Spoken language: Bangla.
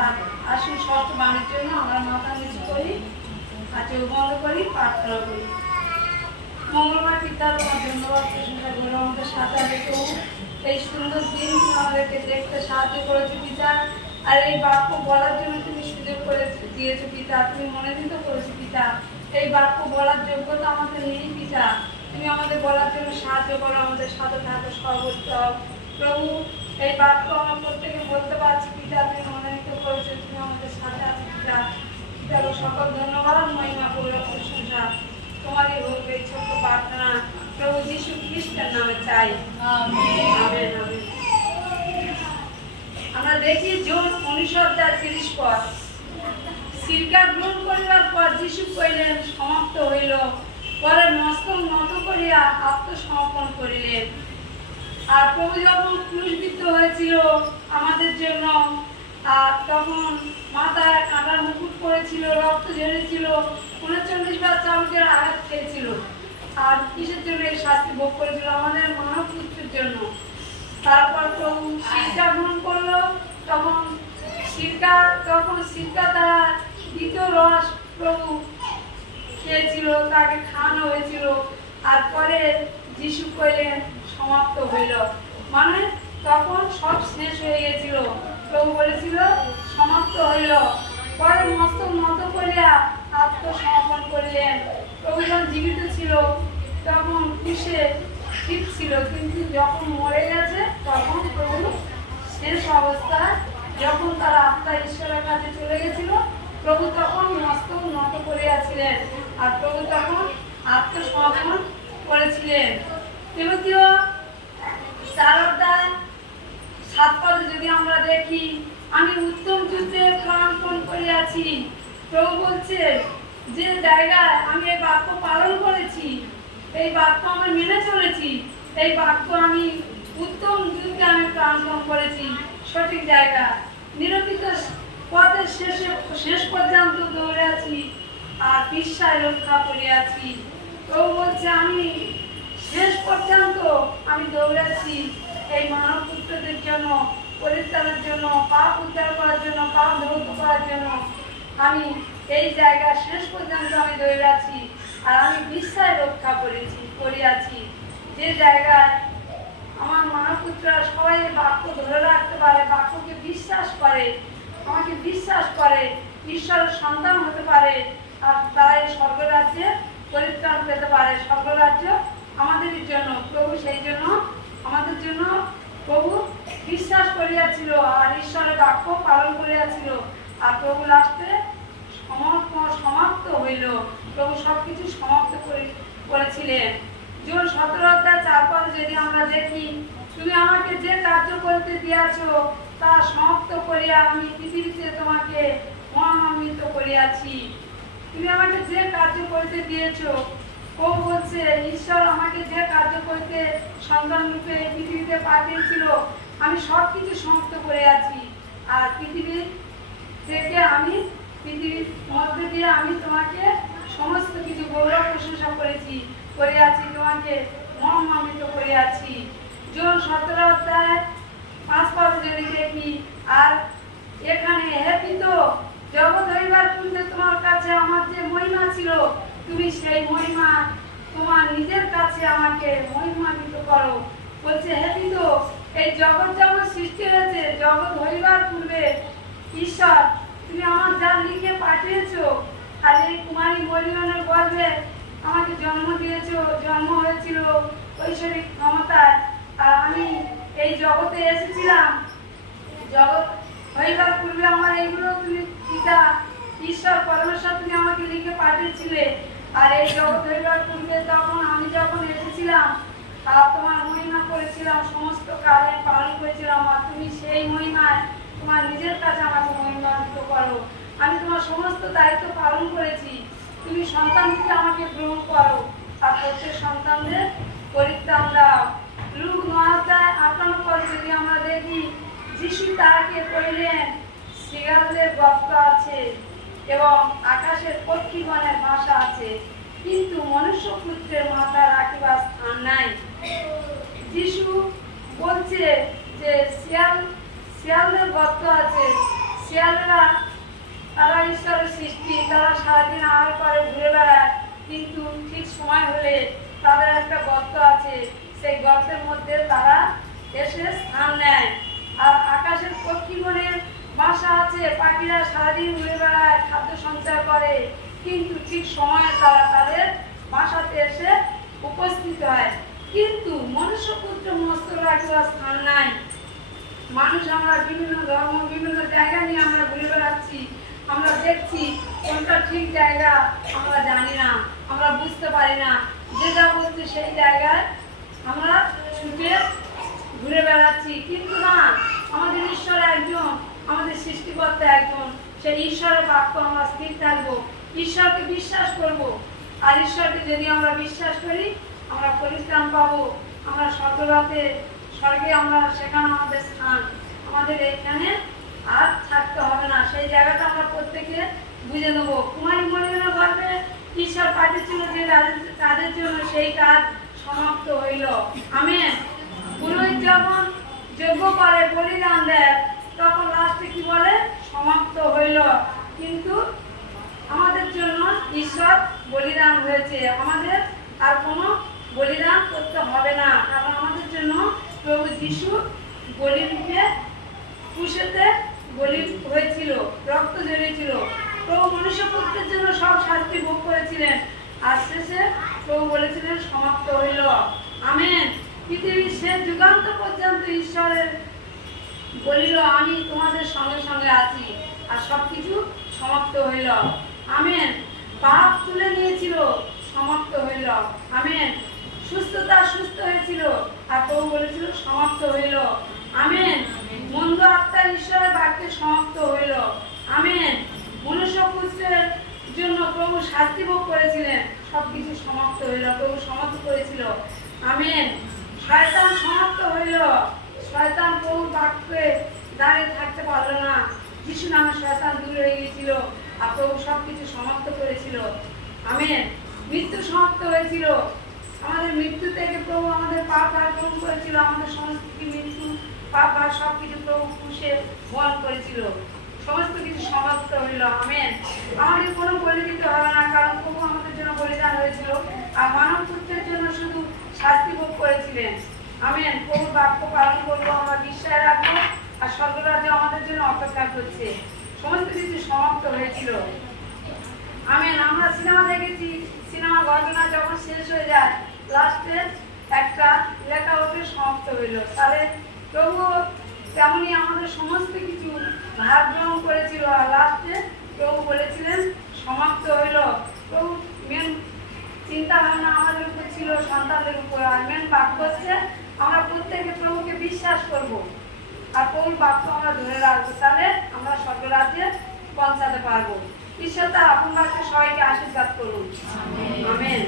আর আসুন ষষ্ঠ বাণীর জন্য আমরা মাথা নিচু করি, আর চোখ বন্ধ করি, প্রার্থনা করি। মঙ্গলবার পিতার ধন্যবাদ প্রশংসা করে আমাদের সাথে আছে প্রভু। এই সুন্দর দিন তুমি আমাদেরকে দেখতে সাহায্য করেছো পিতা, আর এই বাক্য বলার জন্য তুমি সুযোগ করে দিয়েছো পিতা, তুমি মনোনীত করেছো পিতা। এই বাক্য বলার যোগ্যতা আমাদের নেই পিতা, তুমি আমাদের বলার জন্য সাহায্য করো, আমাদের সাথে থাকো সর্বত্র প্রভু। এই বাক্য আমরা প্রত্যেকে বলতে পারছি পিতা, তুমি মনোনীত করেছো, তুমি আমাদের সাথে আছো পিতা। পিতার সকল ধন্যবাদ, মহিমা গৌরব প্রশংসা তোমারই হোক। এই ছোট্ট প্রার্থনা প্রভু যীশু খ্রিস্টের নামে চাই, আমেন আমেন। আমরা দেখি জুন 19:30 পদ, সিরকা গ্রহণ করিবার পর যীশু কইলেন সমাপ্ত হইল, পরে মস্তক নত করিয়া আত্মসমর্পণ করিলেন। আর প্রভু যখন ক্রুশবিদ্ধ হয়েছিল আমাদের জন্য, আর তখন মাথায় কাঁটার মুকুট পড়েছিল, রক্ত ঝরেছিল, 39 বার চাবুকের আঘাত খেয়েছিল। আর কিসের জন্য এই শাস্তি ভোগ করেছিল? আমাদের মানব পুত্রের জন্য। তারপর প্রভু সিরকা গ্রহণ করলো, তখন সিরকা তারা দ্বিতীয় রস প্রভু খেয়েছিল, তাকে খাওয়ানো হয়েছিল। আর পরে যীশু কইলেন সমাপ্ত হইল, মানে তখন সব শেষ হয়ে গেছিল। প্রভু বলেছিল সমাপ্ত হইল, পরে মস্তক নত করিয়া আত্মসমর্পণ করিলেন। প্রভু যখন জীবিত ছিল তখন ক্রুশে ঠিক ছিল, কিন্তু যখন মরে গেছে তখন প্রভু শেষ অবস্থায়, যখন তার আত্মা ঈশ্বরের কাছে চলে গেছিল, প্রভু তখন মস্তক নত করিয়াছিলেন, আর প্রভু তখন আত্মসমর্পণ করেছিলেন। তিমোথেয় 4:7 যদি আমরা দেখি, আমি উত্তম যুদ্ধে প্রাণপণ করিয়াছি। প্রভু বলছে যে জায়গায় আমি এই বাক্য পালন করেছি, এই বাক্য আমি মেনে চলেছি, এই বাক্য আমি উত্তম যুদ্ধে আমি প্রাণপণ করেছি, সঠিক জায়গা নিরূপিত পথের শেষ পর্যন্ত দৌড়েছি, আর বিশ্বায় রক্ষা করিয়াছি। প্রভু বলছে আমি শেষ পর্যন্ত আমি দৌড়েছি এই মানব পুত্রদের জন্য, পরিত্রাণের জন্য, পাপ উদ্ধার করার জন্য, পাপ ধৌত করার জন্য। আমি এই জায়গা শেষ পর্যন্ত আমি দৌড়েছি, আর আমি বিশ্বায় রক্ষা করিয়াছি। যে জায়গায় আমার মানব পুত্ররা সবাই বাক্য ধরে রাখতে পারে, বাক্যকে বিশ্বাস করে, আমাকে বিশ্বাস করে, ঈশ্বরের সন্তান হতে পারে, আর তারা এই স্বর্গরাজ্যে পরিত্রাণ পেতে পারে। স্বর্গরাজ্য আমাদেরই জন্য, প্রভু সেই জন্য আমাদের জন্য প্রভু বিশ্বাস করিয়াছিল, আর ঈশ্বরের বাক্য পালন করিয়াছিল। আর প্রভু লাস্টে সমাপ্ত হইল, প্রভু সবকিছু সমাপ্ত করেছিলেন। জুন 17:4 যদি আমরা দেখি, তুমি আমাকে যে কার্য করতে দিয়াছ তা সমাপ্ত করিয়া আমি পৃথিবীতে তোমাকে মহিমান্বিত করিয়াছি। তুমি আমাকে যে কার্য করতে দিয়েছ, ও বলছে ঈশ্বর আমাকে যে কার্য করতে সন্তান রূপে পৃথিবীতে পাঠিয়েছিল, আমি সব কিছু সমাপ্ত করিয়াছি। আর পৃথিবীর মধ্যে দিয়ে আমি তোমাকে সমস্ত কিছু গৌরব প্রশংসা করিয়াছি, তোমাকে মহিমান্বিত করিয়াছি। জুন 17:5 যদি দেখি, আর এখানে হে পিতা, জগৎ হইবার পূর্বে তোমার কাছে আমার যে মহিমা ছিল, তুমি সেই মহিমা তোমার নিজের কাছে আমাকে মহিমান্বিত করো। বলছে হে পিতা, এই জগৎ যেমন সৃষ্টি হয়েছে, জগৎ হইবার পূর্বে ঈশ্বর তুমি আমার যা লিখে পাঠিয়েছো, আর এই কুমারী মরিয়মের গর্ভে আমাকে জন্ম দিয়েছো, জন্ম হয়েছিল ঐশ্বরিক ক্ষমতায়। আর আমি এই জগতে এসেছিলাম, জগৎ হইবার পূর্বে আমার এইগুলো তুমি পিতা ঈশ্বর পরমেশ্বর তুমি আমাকে লিখে পাঠিয়েছিলে। আর এই জগৎ হইবার পূর্বে তখন আমি যখন এসেছিলাম, আর তোমার মহিমা করেছিলাম, সমস্ত কাজে পালন করেছিলাম, আর তুমি সেই মহিমায় তোমার নিজের কাছে আমাকে মহিমান্বিত করো। আমি তোমার সমস্ত দায়িত্ব পালন করেছি, তুমি সন্তানকে আমাকে গ্রহণ করো, আর প্রত্যেক সন্তানদের পরিত্রাণ দাও। লুক 9:58 যদি আমরা দেখি, যিশু তাহাকে কইলেন শৃগালের গর্ত আছে এবং আকাশের পক্ষীগণের বাসা আছে, কিন্তু মনুষ্য পুত্রের মাথা রাখিবার স্থান নাই। যিশু বলছে যে শিয়ালদের গর্ত আছে, শিয়ালেরা তারা ঈশ্বরের সৃষ্টি, তারা সারাদিন আহার করে ঘুরে বেড়ায়, কিন্তু ঠিক সময় হলে তাদের একটা গর্ত আছে, সেই গর্তের মধ্যে তারা এসে স্থান নেয়। আর আকাশের পক্ষীগণের বাসা আছে, পাখিরা সারাদিন ঘুরে বেড়ায়, খাদ্য সঞ্চয় করে, কিন্তু ঠিক সময়ে তারা তাদের বাসাতে এসে উপস্থিত হয়। কিন্তু মনুষ্যপুত্র মস্ত রাখিবার স্থান নাই। মানুষ আমরা বিভিন্ন ধর্ম, বিভিন্ন জায়গা নিয়ে আমরা ঘুরে বেড়াচ্ছি, আমরা দেখছি কোনটা ঠিক জায়গা আমরা জানি না, আমরা বুঝতে পারি না। যে যা বলছি সেই জায়গায় আমরা ছুটে ঘুরে বেড়াচ্ছি, কিন্তু না, আমাদের ঈশ্বর একজন, আমাদের সৃষ্টিকর্তা একজন। সেই ঈশ্বরের বাক্য আমরা স্থির থাকবো, ঈশ্বরকে বিশ্বাস করব। আর ঈশ্বরকে যদি আমরা বিশ্বাস করি, আমরা পরিত্রাণ পাবো, আমরা স্বর্গে আমরা সেখানে আমাদের স্থান, আমাদের এখানে আর থাকতে হবে না। সেই জায়গাটা আমরা প্রত্যেকে বুঝে নেবো। কুমারী মরিয়মের গর্ভে ঈশ্বর পাঠিয়েছিল যে তাদের জন্য সেই কাজ সমাপ্ত হইল। আমেন। পুরোহিত যখন যজ্ঞ করে, বলিদান দেয়, তখন লাস্টে কি বলে? সমাপ্ত হইল। কিন্তু আমাদের জন্য ঈশ্বর বলিদান হয়েছে, আমাদের আর কোনো বলিদান করতে হবে না, কারণ আমাদের জন্য প্রভু যিশু বলি রূপে ক্রুশেতে বলি হয়েছিল, রক্ত ঝরেছিল। প্রভু মনুষ্যপুত্রের জন্য সব শাস্তি ভোগ করেছিলেন, আর শেষে প্রভু বলেছিলেন সমাপ্ত হইল। আমেন। পৃথিবীর শেষ যুগান্ত পর্যন্ত ঈশ্বরের বলিল, আমি তোমাদের সঙ্গে সঙ্গে আছি, আর সবকিছু সমাপ্ত হইল। আমেন। পাপ তুলে নিয়েছিল, সমাপ্ত হইল। আমেন। সুস্থ হয়েছিল, আর প্রভু বলেছিল সমাপ্ত হইল। আমেন। মন্দ আত্মার ঈশ্বরের বাক্যে সমাপ্ত হইল। আমেন। মনুষ্যপুত্রের জন্য প্রভু শাস্তি ভোগ করেছিলেন, সবকিছু সমাপ্ত হইল, প্রভু সমাপ্ত করেছিল। আমেন। শয়তান সমাপ্ত হইল, শয়তান প্রভুর বাক্যে দাঁড়িয়ে থাকতে পারলো না, যিশু নামে শয়তান দূর হয়ে গিয়েছিল, আর প্রভু সবকিছু সমাপ্ত করেছিল। আমেন। মৃত্যু সমাপ্ত হয়েছিল, আমাদের মৃত্যু থেকে প্রভু আমাদের পাপ ভার গ্রহণ করেছিল, আমাদের সমস্ত মৃত্যু পাপ ভার সবকিছু প্রভু ক্রুশে বহন করেছিল, সমস্ত কিছু সমাপ্ত হইল। আমেন। আমাদের কোনো বলি দিতে হবে না, কারণ প্রভু আমাদের জন্য বলিদান হয়েছিল, আর মানব পুত্রের জন্য শুধু শাস্তি ভোগ করেছিলেন। আমেন। প্রভুর বাক্য পালন করবো, আমরা বিশ্বাস রাখবো, আর স্বর্গরাজ্য আমাদের জন্য অপেক্ষা করছে। সমস্ত কিছু সমাপ্ত হয়েছিল। আমেন। আমরা সিনেমা দেখেছি, সিনেমা ঘটনা যখন শেষ হয়ে যায়, লাস্টে একটা লেখা ওঠে সমাপ্ত হইল। তাহলে প্রভু তেমনি আমাদের সমস্ত কিছু ভার গ্রহণ করেছিল, আর লাস্টে প্রভু বলেছিলেন সমাপ্ত হইল। প্রভু মেন চিন্তা ভাবনা আমাদের উপর ছিল, সন্তানদের উপর। আর মেন বাক্য হচ্ছে আমরা প্রত্যেকে প্রভুকে বিশ্বাস করব, আর প্রভুর বাক্য আমরা ধরে রাখবো, তাহলে আমরা স্বর্গরাজ্যে পৌঁছাতে পারবো। ঈশ্বর তার আপন বাক্যে সবাইকে আশীর্বাদ করুন। আমেন।